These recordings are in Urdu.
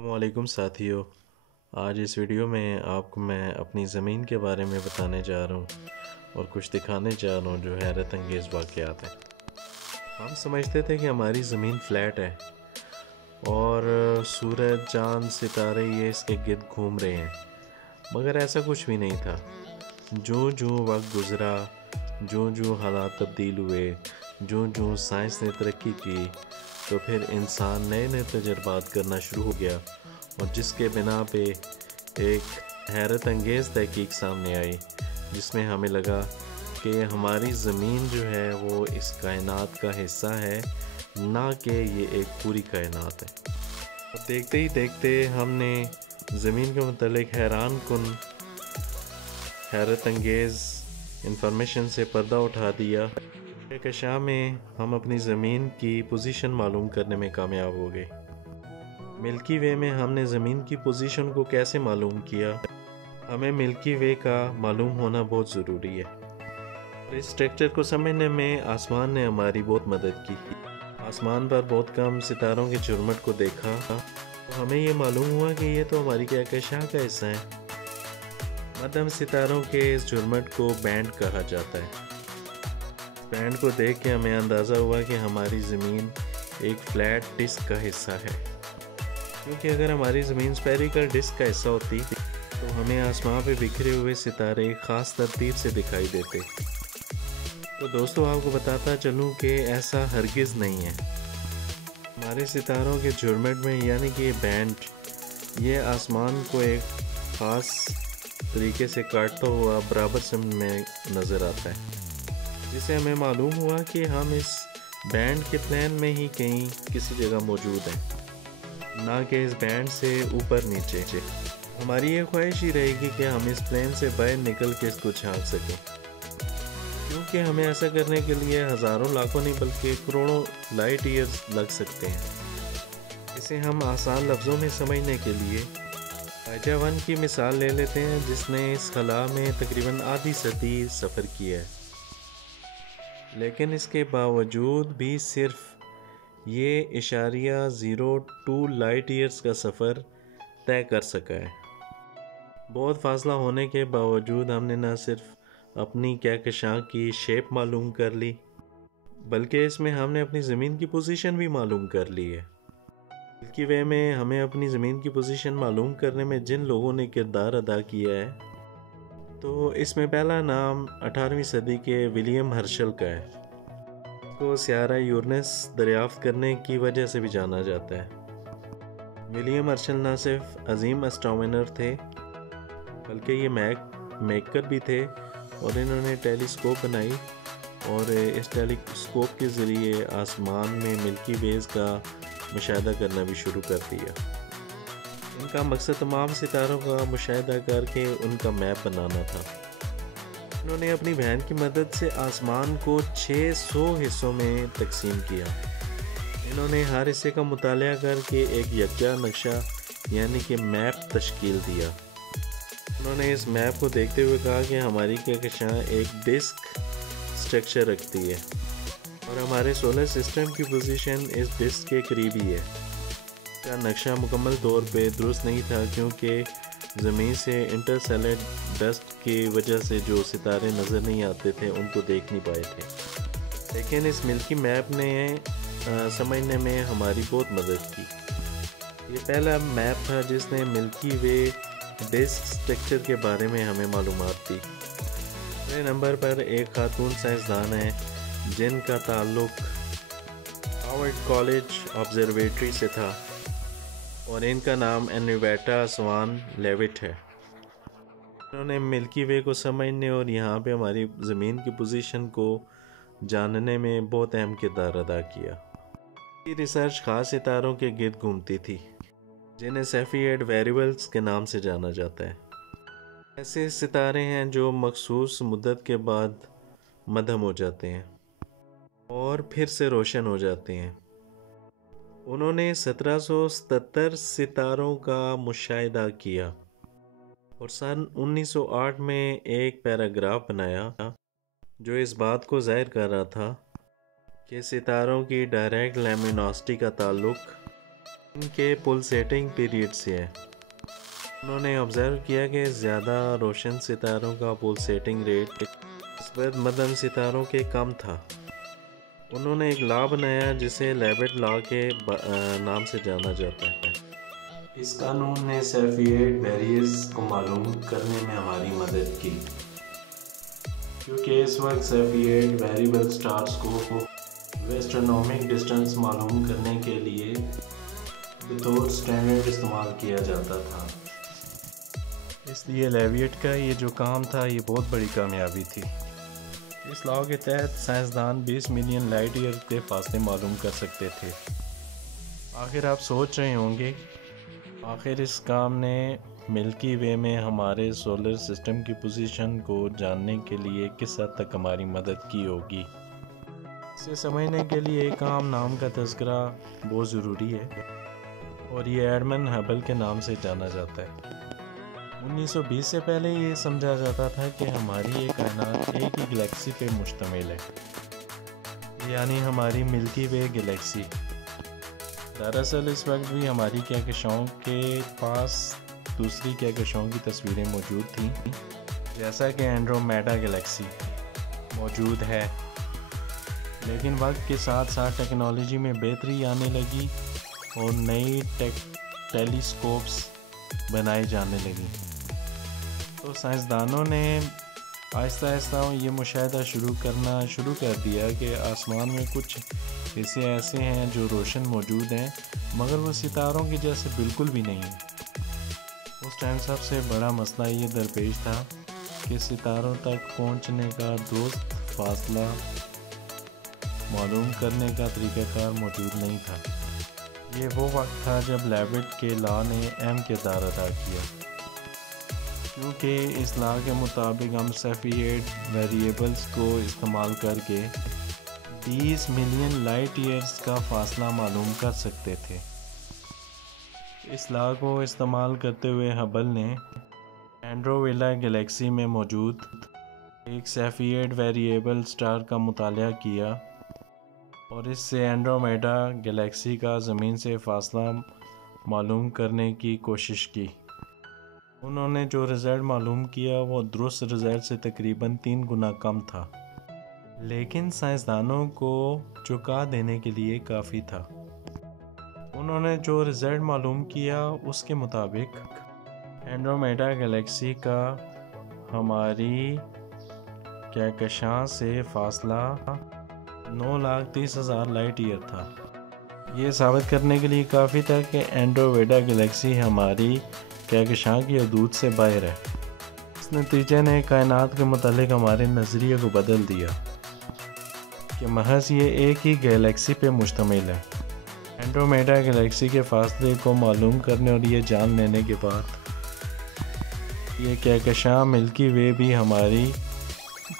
السلام علیکم ساتھیو، آج اس ویڈیو میں آپ کو میں اپنی زمین کے بارے میں بتانے جا رہا ہوں اور کچھ دکھانے جا رہا ہوں جو حیرت انگیز واقعات ہیں۔ ہم سمجھتے تھے کہ ہماری زمین فلیٹ ہے اور سورج، چاند، ستارے یہ اس کے گرد گھوم رہے ہیں، مگر ایسا کچھ بھی نہیں تھا۔ جو وقت گزرا، جو حالات تبدیل ہوئے، جو سائنس نے ترقی کی، تو پھر انسان نئے تجربات کرنا شروع ہو گیا، اور جس کے بنا پہ ایک حیرت انگیز تحقیق سامنے آئی، جس میں ہمیں لگا کہ ہماری زمین جو ہے وہ اس کائنات کا حصہ ہے، نہ کہ یہ ایک پوری کائنات ہے۔ اور دیکھتے ہی دیکھتے ہم نے زمین کے متعلق حیرت انگیز انفارمیشن سے پردہ اٹھا دیا۔ کہکشاں میں ہم اپنی زمین کی پوزیشن معلوم کرنے میں کامیاب ہو گئے۔ ملکی وے میں ہم نے زمین کی پوزیشن کو کیسے معلوم کیا؟ ہمیں ملکی وے کا معلوم ہونا بہت ضروری ہے۔ اس اسٹرکچر کو سمجھنے میں آسمان نے ہماری بہت مدد کی۔ آسمان پر بہت کم ستاروں کے جھرمٹ کو دیکھا تو ہمیں یہ معلوم ہوا کہ یہ تو ہماری کہکشاں کا حصہ ہے۔ مدھم ستاروں کے اس جھرمٹ کو بینڈ کہا جاتا ہے۔ بینڈ کو دیکھ کے ہمیں اندازہ ہوا کہ ہماری زمین ایک فلیٹ ڈسک کا حصہ ہے، کیونکہ اگر ہماری زمین اسپیریکل ڈسک کا حصہ ہوتی تو ہمیں آسمان پہ بکھرے ہوئے ستارے ایک خاص ترتیب سے دکھائی دیتے۔ تو دوستو، آپ کو بتاتا چلوں کہ ایسا ہرگز نہیں ہے۔ ہمارے ستاروں کے جھرمٹ میں یعنی کہ یہ بینڈ، یہ آسمان کو ایک خاص طریقے سے کاٹتا ہوا برابر سمت میں نظر آتا ہے، جس سے ہمیں معلوم ہوا کہ ہم اس بینڈ کے پلین میں ہی کہیں کسی جگہ موجود ہیں، نہ کہ اس بینڈ سے اوپر نیچے۔ ہماری یہ خواہش ہی رہے گی کہ ہم اس پلین سے باہر نکل کے اس کو جھانک سکیں، کیونکہ ہمیں ایسا کرنے کے لیے ہزاروں، لاکھوں نہیں بلکہ کروڑوں لائٹ ایئرز لگ سکتے ہیں۔ اسے ہم آسان لفظوں میں سمجھنے کے لیے آئیجا 1 کی مثال لے لیتے ہیں، جس نے اس خلا میں تقریباً آدھی صدی سفر کیا ہے، لیکن اس کے باوجود بھی صرف یہ .02 لائٹ ایئرز کا سفر طے کر سکا ہے۔ بہت فاصلہ ہونے کے باوجود ہم نے نہ صرف اپنی کہکشاں کی شیپ معلوم کر لی، بلکہ اس میں ہم نے اپنی زمین کی پوزیشن بھی معلوم کر لی ہے۔ ملکی وے میں ہمیں اپنی زمین کی پوزیشن معلوم کرنے میں جن لوگوں نے کردار ادا کیا ہے، تو اس میں پہلا نام 18ویں صدی کے ولیم ہرشل کا ہے۔ اس کو سیارہ یورینس دریافت کرنے کی وجہ سے بھی جانا جاتا ہے۔ ولیم ہرشل نہ صرف عظیم اسٹرونومر تھے بلکہ یہ میکر بھی تھے، اور انہوں نے ٹیلیسکوپ بنائی اور اس ٹیلیسکوپ کے ذریعے آسمان میں ملکی ویز کا مشاہدہ کرنا بھی شروع کر دیا۔ ان کا مقصد تمام ستاروں کا مشاہدہ کر کے ان کا میپ بنانا تھا۔ انہوں نے اپنی بہن کی مدد سے آسمان کو 600 حصوں میں تقسیم کیا۔ انہوں نے ہر حصے کا مطالعہ کر کے ایک یکجا نقشہ یعنی کہ میپ تشکیل دیا۔ انہوں نے اس میپ کو دیکھتے ہوئے کہا کہ ہماری کہکشاں ایک ڈسک سٹرکچر رکھتی ہے، اور ہمارے سولر سسٹم کی پوزیشن اس ڈسک کے قریب ہی ہے۔ اس کا نقشہ مکمل طور پہ درست نہیں تھا، کیونکہ زمین سے انٹرسٹیلر ڈسٹ کی وجہ سے جو ستارے نظر نہیں آتے تھے ان کو دیکھ نہیں پائے تھے، لیکن اس ملکی میپ نے سمجھنے میں ہماری بہت مدد کی۔ یہ پہلا میپ تھا جس نے ملکی وے ڈسک سٹرکچر کے بارے میں ہمیں معلومات دی۔ دوسرے نمبر پر ایک خاتون سائنسدان ہیں جن کا تعلق ہارورڈ کالج آبزرویٹری سے تھا، اور ان کا نام انیویٹا سوان لیوٹ ہے۔ انہوں نے ملکی وے کو سمجھنے اور یہاں پہ ہماری زمین کی پوزیشن کو جاننے میں بہت اہم کردار ادا کیا۔ یہ ریسرچ خاص ستاروں کے گرد گھومتی تھی جنہیں سیفیئرڈ ویریبلز کے نام سے جانا جاتا ہے۔ ایسے ستارے ہیں جو مخصوص مدت کے بعد مدھم ہو جاتے ہیں اور پھر سے روشن ہو جاتے ہیں۔ انہوں نے 1777 ستاروں کا مشاہدہ کیا اور سن 1908 میں ایک پیراگراف بنایا جو اس بات کو ظاہر کر رہا تھا کہ ستاروں کی ڈائریکٹ لیمینوسٹی کا تعلق ان کے پلسیٹنگ پیریڈ سے ہے۔ انہوں نے آبزرو کیا کہ زیادہ روشن ستاروں کا پلسیٹنگ ریٹ نسبت مدھم ستاروں کے کم تھا۔ انہوں نے ایک لا بنایا جسے لیبٹ لا کے نام سے جانا جاتا ہے۔ اس قانون نے سیفیڈ ویریز کو معلوم کرنے میں ہماری مدد کی، کیونکہ اس وقت سیفیڈ ویریبل سٹارز کو ویسٹرونومک ڈسٹنس معلوم کرنے کے لیے بطور سٹینڈرڈ استعمال کیا جاتا تھا۔ اس لیے لیویٹ کا یہ جو کام تھا یہ بہت بڑی کامیابی تھی۔ اس لا کے تحت سائنسدان 20 ملین لائٹ ایئر کے فاصلے معلوم کر سکتے تھے۔ آخر آپ سوچ رہے ہوں گے آخر اس کام نے ملکی وے میں ہمارے سولر سسٹم کی پوزیشن کو جاننے کے لیے کس حد تک ہماری مدد کی ہوگی۔ اسے سمجھنے کے لیے ایک عام نام کا تذکرہ بہت ضروری ہے، اور یہ ایڈمنڈ ہبل کے نام سے جانا جاتا ہے۔ 1920 سے پہلے یہ سمجھا جاتا تھا کہ ہماری یہ کائنات ایک ہی گلیکسی پہ مشتمل ہے، یعنی ہماری ملکی وے گلیکسی۔ دراصل اس وقت بھی ہماری کہکشاؤں کے پاس دوسری کہکشاؤں کی تصویریں موجود تھیں، جیسا کہ اینڈرومیڈا گلیکسی موجود ہے، لیکن وقت کے ساتھ ساتھ ٹیکنالوجی میں بہتری آنے لگی اور نئی ٹیلیسکوپس بنائی جانے لگی، تو سائنسدانوں نے آہستہ آہستہ یہ مشاہدہ شروع کر دیا کہ آسمان میں کچھ حصے ایسے ہیں جو روشن موجود ہیں، مگر وہ ستاروں کی جیسے بالکل بھی نہیں ہیں۔ اس ٹائم سب سے بڑا مسئلہ یہ درپیش تھا کہ ستاروں تک پہنچنے کا درست فاصلہ معلوم کرنے کا طریقہ کار موجود نہیں تھا۔ یہ وہ وقت تھا جب لیبٹ کے لا نے اہم کردار ادا کیا، کیونکہ اس لا کے مطابق ہم سیفیڈ ویریبلز کو استعمال کر کے 20 ملین لائٹ ایئرز کا فاصلہ معلوم کر سکتے تھے۔ اس لا کو استعمال کرتے ہوئے ہبل نے اینڈرومیڈا گلیکسی میں موجود ایک سیفیڈ ویریبل سٹار کا مطالعہ کیا اور اس سے اینڈرومیڈا گلیکسی کا زمین سے فاصلہ معلوم کرنے کی کوشش کی۔ انہوں نے جو رزلٹ معلوم کیا وہ درست رزلٹ سے تقریباً 3 گنا کم تھا، لیکن سائنسدانوں کو چونکا دینے کے لیے کافی تھا۔ انہوں نے جو رزلٹ معلوم کیا اس کے مطابق اینڈرومیڈا گلیکسی کا ہماری کہکشاں سے فاصلہ 9,30,000 لائٹ ایئر تھا۔ یہ ثابت کرنے کے لیے کافی تھا کہ اینڈرومیڈا گلیکسی ہماری کہکشاں کی حدود سے باہر ہے۔ اس نتیجے نے کائنات کے متعلق ہمارے نظریے کو بدل دیا کہ محض یہ ایک ہی گلیکسی پہ مشتمل ہے۔ اینڈرومیڈا گلیکسی کے فاصلے کو معلوم کرنے اور یہ جان لینے کے بعد یہ کہکشاں ملکی وے بھی ہماری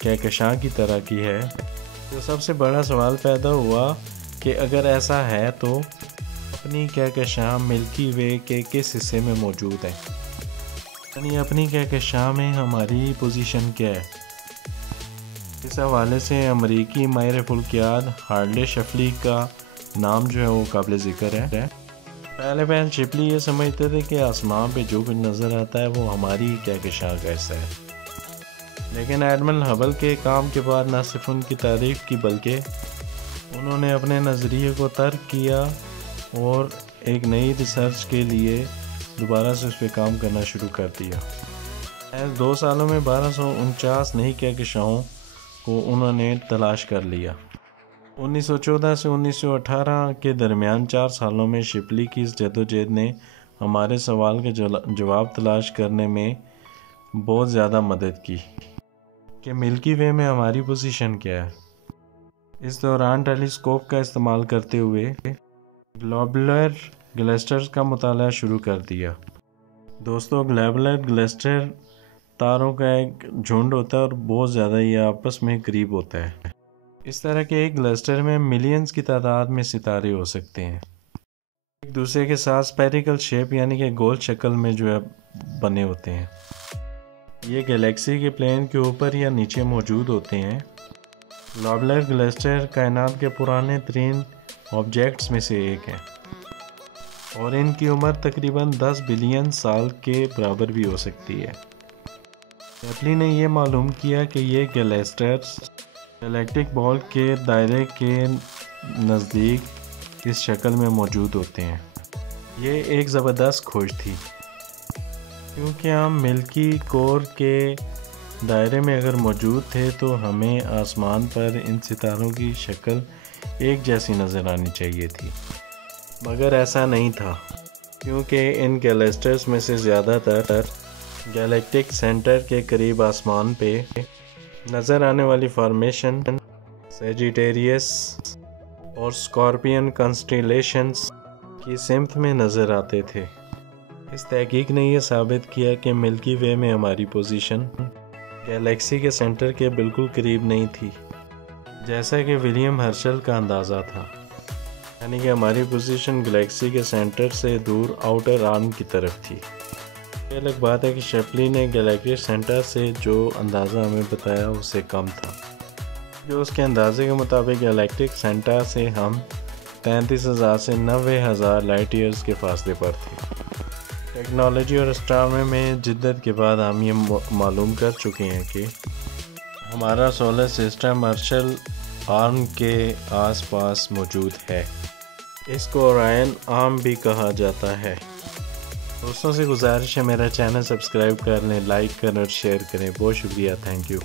کہکشاں کی طرح کی ہے، تو سب سے بڑا سوال پیدا ہوا کہ اگر ایسا ہے تو اپنی کہکشاں ملکی وے کے کس حصے میں موجود ہے، یعنی اپنی کہکشاں میں ہماری پوزیشن کیا ہے۔ اس حوالے سے امریکی ماہر فلکیات ہارلے شفلی کا نام جو ہے وہ قابل ذکر ہے۔ پہلے شپلی یہ سمجھتے تھے کہ آسمان پہ جو کچھ نظر آتا ہے وہ ہماری کہکشاں کا حصہ ہے، لیکن ایڈمنڈ ہبل کے کام کے بعد نہ صرف ان کی تعریف کی بلکہ انہوں نے اپنے نظریے کو ترک کیا اور ایک نئی ریسرچ کے لیے دوبارہ سے اس پہ کام کرنا شروع کر دیا۔ 2 سالوں میں 1249 نئی کہکشاؤں کو انہوں نے تلاش کر لیا۔ 1914 سے 1918 کے درمیان 4 سالوں میں شپلی کی اس جدوجہد نے ہمارے سوال کے جواب تلاش کرنے میں بہت زیادہ مدد کی کہ ملکی وے میں ہماری پوزیشن کیا ہے۔ اس دوران ٹیلیسکوپ کا استعمال کرتے ہوئے گلوبولر کلسٹرز کا مطالعہ شروع کر دیا۔ دوستو، گلوبولر کلسٹر تاروں کا ایک جھنڈ ہوتا ہے اور بہت زیادہ یہ آپس میں قریب ہوتا ہے۔ اس طرح کے ایک کلسٹر میں ملینز کی تعداد میں ستارے ہو سکتے ہیں، ایک دوسرے کے ساتھ اسپیریکل شیپ یعنی کہ گول شکل میں جو ہے بنے ہوتے ہیں۔ یہ گلیکسی کے پلین کے اوپر یا نیچے موجود ہوتے ہیں۔ گلوبولر کلسٹر کائنات کے پرانے ترین آبجیکٹس میں سے ایک ہے اور ان کی عمر تقریباً 10 بلین سال کے برابر بھی ہو سکتی ہے۔ شیپلی نے یہ معلوم کیا کہ یہ گیلیسٹرز گیلیکٹک بال کے دائرے کے نزدیک اس شکل میں موجود ہوتے ہیں۔ یہ ایک زبردست کھوج تھی، کیونکہ ہم ملکی کور کے دائرے میں اگر موجود تھے تو ہمیں آسمان پر ان ستاروں کی شکل ایک جیسی نظر آنی چاہیے تھی، مگر ایسا نہیں تھا، کیونکہ ان گیلیسٹرز میں سے زیادہ تر گیلیکٹک سینٹر کے قریب آسمان پہ نظر آنے والی فارمیشن سیجیٹیریس اور اسکارپین کنسٹیلیشنز کی سمت میں نظر آتے تھے۔ اس تحقیق نے یہ ثابت کیا کہ ملکی وے میں ہماری پوزیشن گیلیکسی کے سینٹر کے بالکل قریب نہیں تھی، جیسا کہ ولیم ہرشل کا اندازہ تھا، یعنی کہ ہماری پوزیشن گلیکسی کے سینٹر سے دور آؤٹر آرم کی طرف تھی۔ یہ الگ بات ہے کہ شیپلی نے گلیکٹک سینٹر سے جو اندازہ ہمیں بتایا اس سے کم تھا، جو اس کے اندازے کے مطابق گلیکٹک سینٹر سے ہم 33,000 سے 90,000 لائٹ ایئرز کے فاصلے پر تھے۔ ٹیکنالوجی اور اسٹرانومی میں جدت کے بعد ہم یہ معلوم کر چکے ہیں کہ ہمارا سولر سسٹم ہرشل آرم کے آس پاس موجود ہے۔ اس کو اورائن آرم بھی کہا جاتا ہے۔ دوستوں سے گزارش ہے میرا چینل سبسکرائب کر لیں، لائک کریں اور شیئر کریں۔ بہت شکریہ، تھینک یو۔